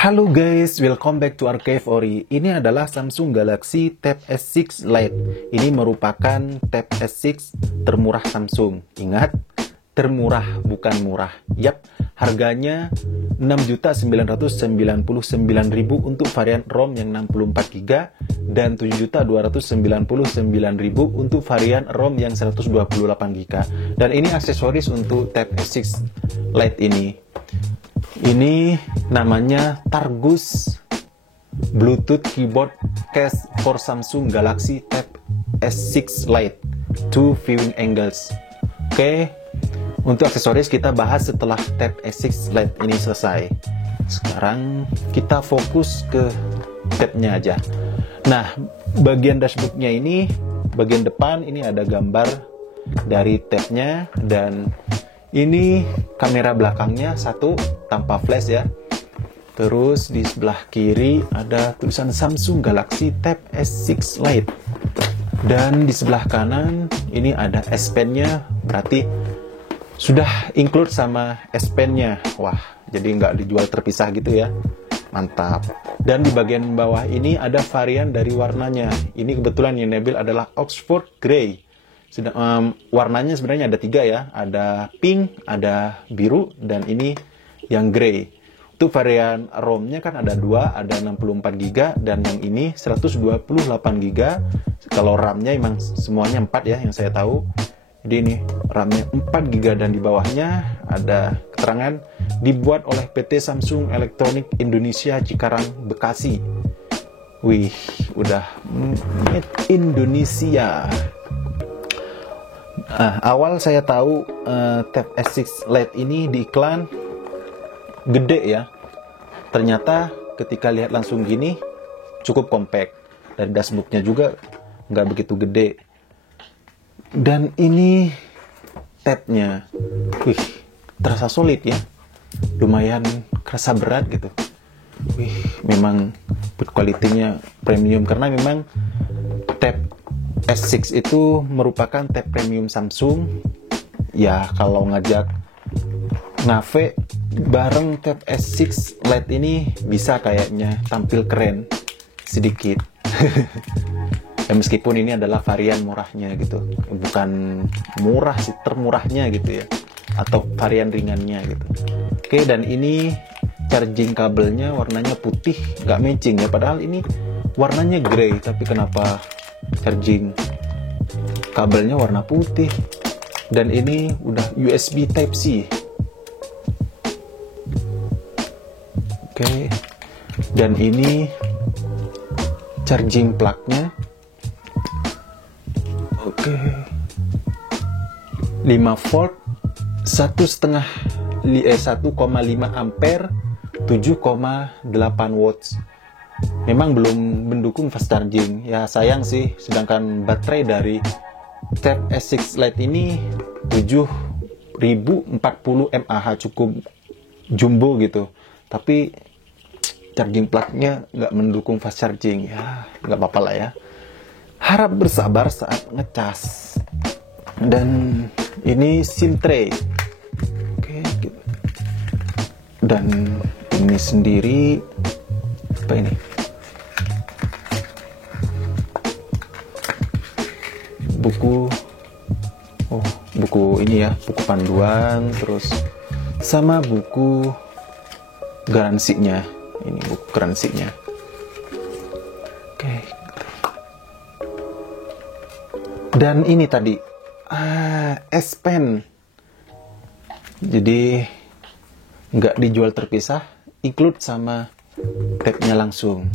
Halo guys, welcome back to Archive Ori. Ini adalah Samsung Galaxy Tab S6 Lite. Ini merupakan Tab S6 termurah Samsung. Ingat, termurah bukan murah. Yap, harganya 6.999.000 untuk varian ROM yang 64GB dan 7.299.000 untuk varian ROM yang 128GB. Dan ini aksesoris untuk Tab S6 Lite ini. Ini namanya Targus Bluetooth Keyboard Case for Samsung Galaxy Tab S6 Lite 2 Viewing Angles. Oke, untuk aksesoris kita bahas setelah Tab S6 Lite ini selesai. Sekarang kita fokus ke tabnya aja. Nah, bagian dashboardnya ini, bagian depan ini ada gambar dari tabnya, dan ini kamera belakangnya satu tanpa flash ya. Terus di sebelah kiri ada tulisan Samsung Galaxy Tab S6 Lite. Dan di sebelah kanan ini ada S Pen-nya, berarti sudah include sama S Pen-nya. Wah, jadi nggak dijual terpisah gitu ya. Mantap. Dan di bagian bawah ini ada varian dari warnanya. Ini kebetulan yang Nabil adalah Oxford Grey. Warnanya sebenarnya ada 3 ya, ada pink, ada biru, dan ini yang grey. Untuk varian ROM-nya kan ada 2, ada 64GB dan yang ini 128GB. Kalau RAM-nya emang semuanya 4 ya yang saya tahu. Jadi ini RAM-nya 4GB dan di bawahnya ada keterangan dibuat oleh PT Samsung Elektronik Indonesia Cikarang, Bekasi. Wih, udah made Indonesia. Awal saya tahu Tab S6 Lite ini di iklan gede ya. Ternyata ketika lihat langsung gini cukup compact. Dan dashboardnya juga nggak begitu gede. Dan ini tabnya, wih, terasa solid ya. Lumayan kerasa berat gitu. Wih, memang build quality-nya premium karena memang tab S6 itu merupakan tab premium Samsung. Ya, kalau ngajak ngave bareng tab S6 Lite ini bisa kayaknya tampil keren sedikit. Ya, meskipun ini adalah varian murahnya gitu. Bukan murah sih, termurahnya gitu ya. Atau varian ringannya gitu. Oke, dan ini charging kabelnya warnanya putih, nggak matching ya. Padahal ini warnanya grey, tapi kenapa charging kabelnya warna putih? Dan ini udah USB Type C. Oke. Dan ini charging plug-nya. Oke. 5 volt 1,5 ampere 7,8 watts. Memang belum mendukung fast charging. Ya sayang sih, sedangkan baterai dari Tab S6 Lite ini 7040 mAh, cukup jumbo gitu. Tapi charging plug-nya nggak mendukung fast charging. Ya, nggak apa-apa lah ya. Harap bersabar saat ngecas. Dan ini SIM tray. Oke, gitu. Dan ini sendiri apa ini? Buku ini ya, buku panduan, terus sama buku garansinya. Ini buku garansinya. Oke. Dan ini tadi S Pen. Jadi nggak dijual terpisah, include sama tabnya langsung.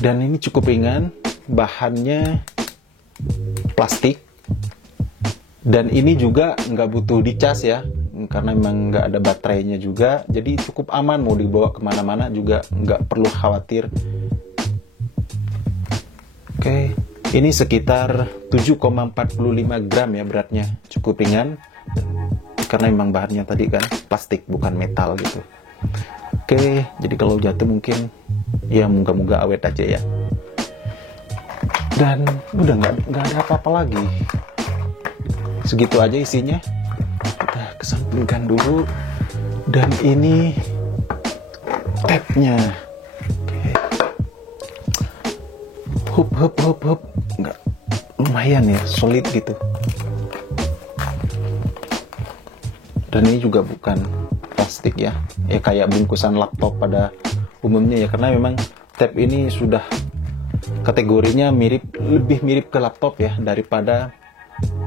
Dan ini cukup ringan, bahannya plastik. Dan ini juga nggak butuh dicas ya, karena memang nggak ada baterainya juga. Jadi cukup aman, mau dibawa kemana-mana juga nggak perlu khawatir. Oke, ini sekitar 7,45 gram ya beratnya, cukup ringan. Karena memang bahannya tadi kan plastik, bukan metal gitu. Oke, jadi kalau jatuh mungkin ya moga-moga awet aja ya. Dan udah nggak ada apa-apa lagi. Segitu aja isinya. Kita kesampingkan dulu. Dan ini tabnya. nggak, lumayan ya, solid gitu. Dan ini juga bukan plastik ya, kayak bungkusan laptop pada umumnya ya, karena memang tab ini sudah kategorinya lebih mirip ke laptop ya daripada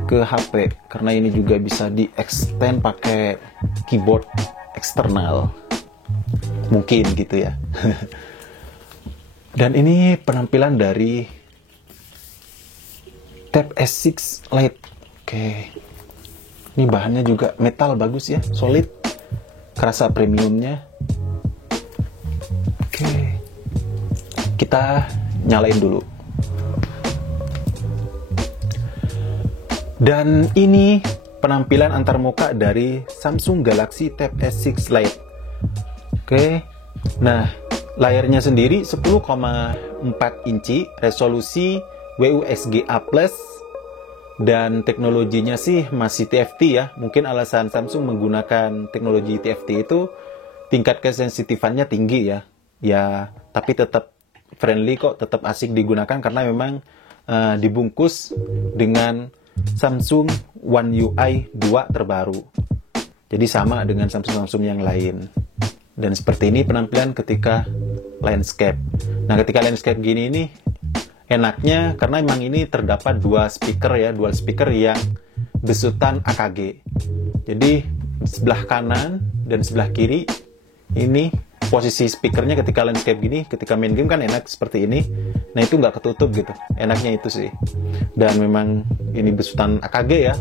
ke HP, karena ini juga bisa di extend pakai keyboard eksternal, mungkin gitu ya. Dan ini penampilan dari Tab S6 Lite. Oke, ini bahannya juga metal bagus ya, solid, kerasa premiumnya. Oke, kita nyalain dulu. Dan ini penampilan antarmuka dari Samsung Galaxy Tab S6 Lite. Oke, nah layarnya sendiri 10,4 inci, resolusi WUSGA+, dan teknologinya sih masih TFT ya. Mungkin alasan Samsung menggunakan teknologi TFT itu tingkat kesensitifannya tinggi ya. Ya, tapi tetap friendly kok, tetap asik digunakan karena memang dibungkus dengan Samsung One UI 2 terbaru. Jadi sama dengan Samsung yang lain. Dan seperti ini penampilan ketika landscape. Nah, ketika landscape gini nih enaknya karena memang ini terdapat dual speaker yang besutan AKG. Jadi sebelah kanan dan sebelah kiri ini posisi speakernya ketika landscape gini, ketika main game kan enak seperti ini. Nah, itu nggak ketutup gitu. Enaknya itu sih. Dan memang ini besutan AKG ya.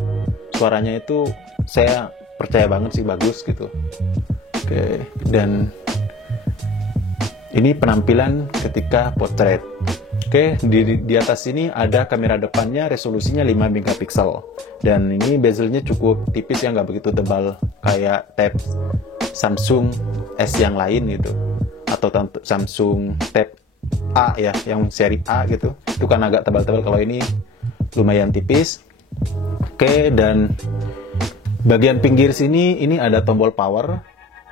Suaranya itu saya percaya banget sih bagus gitu. Oke, dan ini penampilan ketika potret. Oke, di atas ini ada kamera depannya, resolusinya 5 megapiksel. Dan ini bezelnya cukup tipis ya, nggak begitu tebal kayak tab Samsung S yang lain gitu. Atau Samsung Tab A ya, yang seri A gitu. Itu kan agak tebal-tebal, kalau ini lumayan tipis. Oke, dan bagian pinggir sini ini ada tombol power.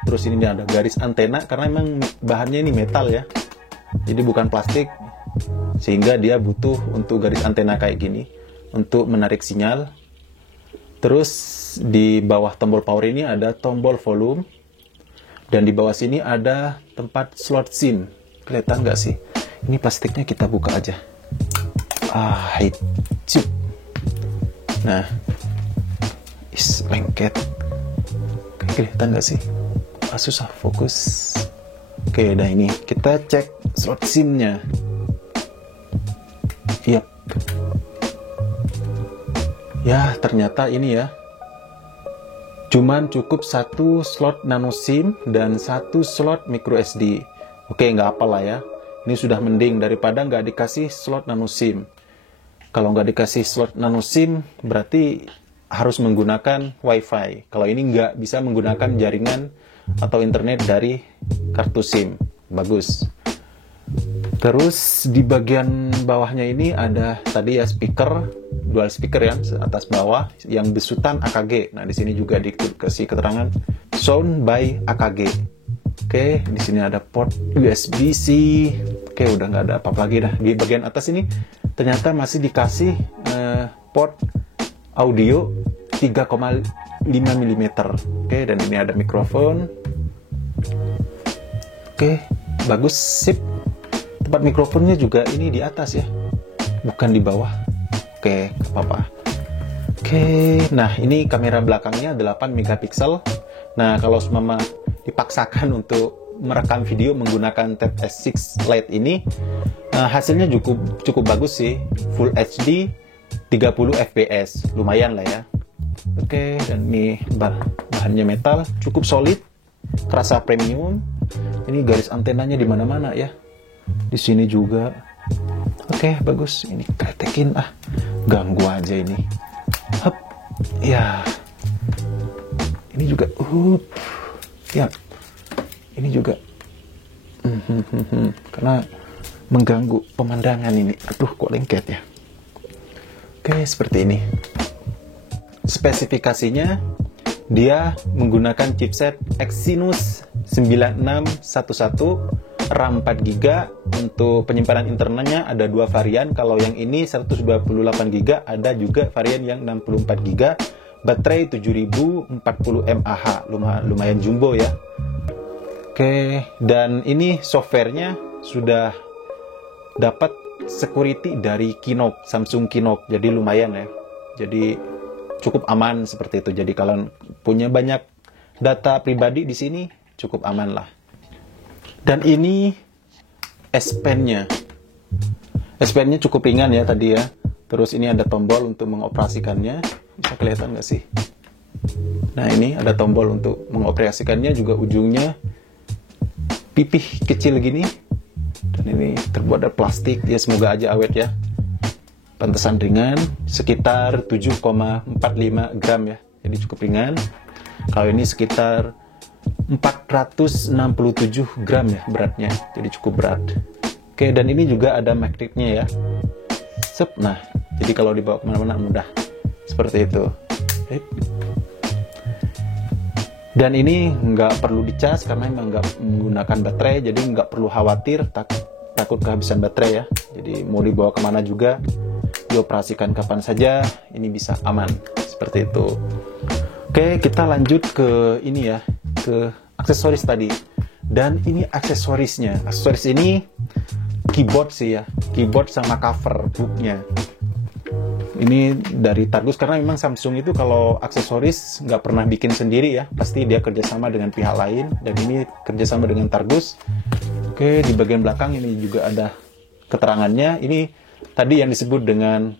Terus ini ada garis antena karena memang bahannya ini metal ya. Jadi bukan plastik. Sehingga dia butuh untuk garis antena kayak gini untuk menarik sinyal. Terus di bawah tombol power ini ada tombol volume. Dan di bawah sini ada tempat slot SIM. Kelihatan nggak sih? Ini plastiknya kita buka aja. Hijau. Nah, lengket. Kelihatan nggak sih? Susah fokus. Oke, nah ini kita cek slot SIM-nya. Yap. Ya, ternyata ini ya. Cuman cukup satu slot nano SIM dan satu slot micro SD. Oke, nggak apa lah ya. Ini sudah mending daripada nggak dikasih slot nano SIM. Kalau nggak dikasih slot nano SIM, berarti harus menggunakan WiFi. Kalau ini nggak bisa menggunakan jaringan atau internet dari kartu SIM. Bagus. Terus di bagian bawahnya ini ada tadi ya speaker, dual speaker ya, atas bawah yang besutan AKG. Nah, di sini juga dikasih keterangan sound by AKG. Oke, di sini ada port USB-C. Oke, udah nggak ada apa-apa lagi dah. Di bagian atas ini ternyata masih dikasih port audio 3,5 mm. Oke, dan ini ada mikrofon. Oke, bagus, sip. Tempat mikrofonnya juga ini di atas ya, bukan di bawah. Oke, gak apa-apa. Oke, nah ini kamera belakangnya 8 megapiksel. Nah, kalau semama dipaksakan untuk merekam video menggunakan Tab S6 Lite ini, hasilnya cukup bagus sih. Full HD 30 fps, lumayan lah ya. Oke, dan ini bahannya metal, cukup solid, kerasa premium. Ini garis antenanya di mana-mana ya. Di sini juga. Oke, bagus. Ini kretekin ganggu aja ini. Hup. Ya. Ini juga ya. Ini juga karena mengganggu pemandangan ini. Aduh, kok lengket ya. Oke, seperti ini. Spesifikasinya dia menggunakan chipset Exynos 9611 RAM 4GB. Untuk penyimpanan internalnya ada dua varian. Kalau yang ini 128GB, ada juga varian yang 64GB. Baterai 7040 mAh, lumayan jumbo ya. Oke, dan ini softwarenya sudah dapat security dari Kinop, Samsung Kinop. Jadi lumayan ya. Jadi cukup aman seperti itu. Jadi kalian punya banyak data pribadi di sini, cukup aman lah. Dan ini S Pen-nya. S Pen-nya cukup ringan ya tadi ya. Terus ini ada tombol untuk mengoperasikannya. Bisa kelihatan nggak sih? Nah, ini ada tombol untuk mengoperasikannya, juga ujungnya pipih kecil gini. Dan ini terbuat dari plastik, ya semoga aja awet ya. Pantesan ringan, sekitar 7,45 gram ya. Jadi cukup ringan. Kalau ini sekitar 467 gram ya beratnya. Jadi cukup berat. Oke, dan ini juga ada magnetnya ya. Nah, jadi kalau dibawa kemana-mana mudah. Seperti itu. Dan ini nggak perlu dicas karena memang nggak menggunakan baterai, jadi nggak perlu khawatir takut kehabisan baterai ya. Jadi mau dibawa kemana juga, dioperasikan kapan saja, ini bisa aman seperti itu. Oke, kita lanjut ke ini ya, ke aksesoris tadi. Dan ini aksesorisnya. Aksesoris ini keyboard sih ya, keyboard sama cover booknya. Ini dari Targus, karena memang Samsung itu kalau aksesoris nggak pernah bikin sendiri ya, pasti dia kerjasama dengan pihak lain, dan ini kerjasama dengan Targus. Oke, di bagian belakang ini juga ada keterangannya. Ini tadi yang disebut dengan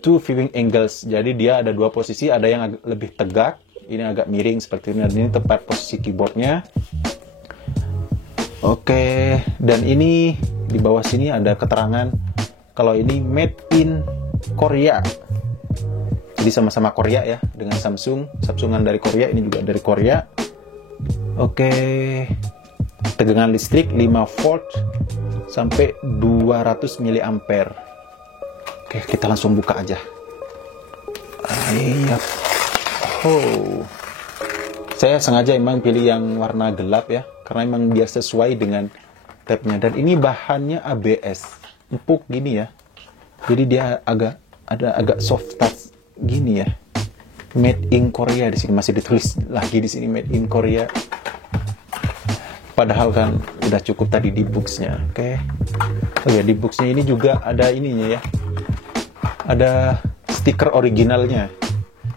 two viewing angles, jadi dia ada dua posisi, ada yang lebih tegak, ini agak miring seperti ini, dan ini tepat posisi keyboardnya. Oke, dan ini di bawah sini ada keterangan kalau ini made in Korea. Jadi sama-sama Korea ya dengan Samsung. Samsungan dari Korea, ini juga dari Korea. Oke. Tegangan listrik 5 volt sampai 200 mA. Oke, kita langsung buka aja. Iya. Oh. Saya sengaja emang pilih yang warna gelap ya, karena emang biar sesuai dengan tabnya. Dan ini bahannya ABS. Empuk gini ya, jadi dia agak soft touch gini ya. Made in Korea di sini, masih ditulis lagi di sini made in Korea. Padahal kan udah cukup tadi di boxnya. Oke. Oh ya, di boxnya ini juga ada ininya ya, ada stiker originalnya.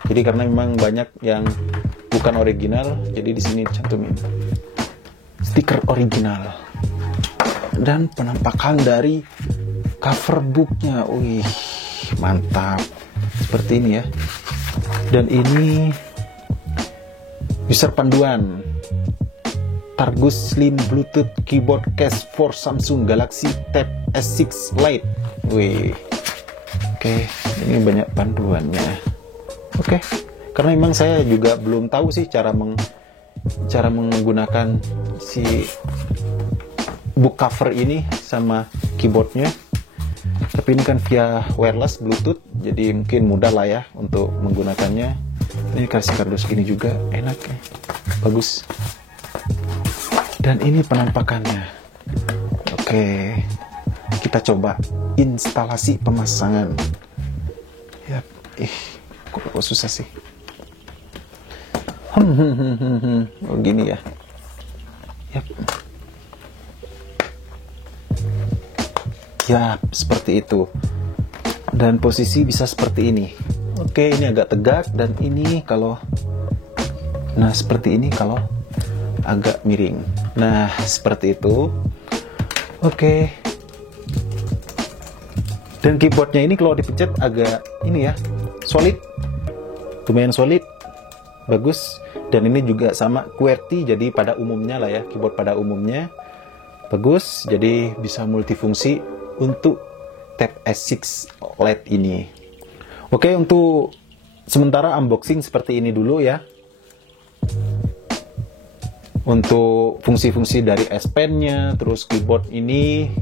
Jadi karena memang banyak yang bukan original, jadi di sini cantumin stiker original. Dan penampakan dari cover booknya, wih mantap, seperti ini ya. Dan ini user panduan Targus Slim Bluetooth Keyboard Case for Samsung Galaxy Tab S6 Lite. Wih, oke, ini banyak panduannya. Oke, karena memang saya juga belum tahu sih cara menggunakan si book cover ini sama keyboardnya, tapi ini kan via wireless Bluetooth, jadi mungkin mudah lah ya untuk menggunakannya. Ini kasih kardus gini juga enak ya, bagus. Dan ini penampakannya. Oke, kita coba instalasi pemasangan. Ya, kok susah sih. Oh gini ya. Yap. Ya, seperti itu. Dan posisi bisa seperti ini. Oke, ini agak tegak, dan ini kalau seperti ini kalau agak miring. Nah, seperti itu. Oke. Dan keyboardnya ini kalau dipencet agak ini ya, solid. Lumayan solid. Bagus. Dan ini juga sama QWERTY, jadi pada umumnya lah ya, keyboard pada umumnya. Bagus, jadi bisa multifungsi untuk Tab S6 Lite ini. Oke, untuk sementara unboxing seperti ini dulu ya. Untuk fungsi-fungsi dari S Pen-nya, terus keyboard ini,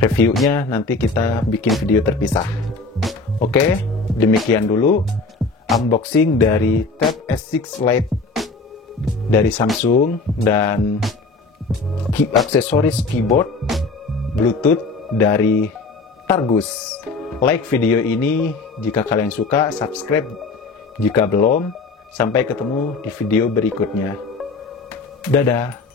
reviewnya nanti kita bikin video terpisah. Oke, demikian dulu unboxing dari Tab S6 Lite dari Samsung, dan aksesoris keyboard Bluetooth dari Targus. Like video ini jika kalian suka, subscribe jika belum. Sampai ketemu di video berikutnya. Dadah.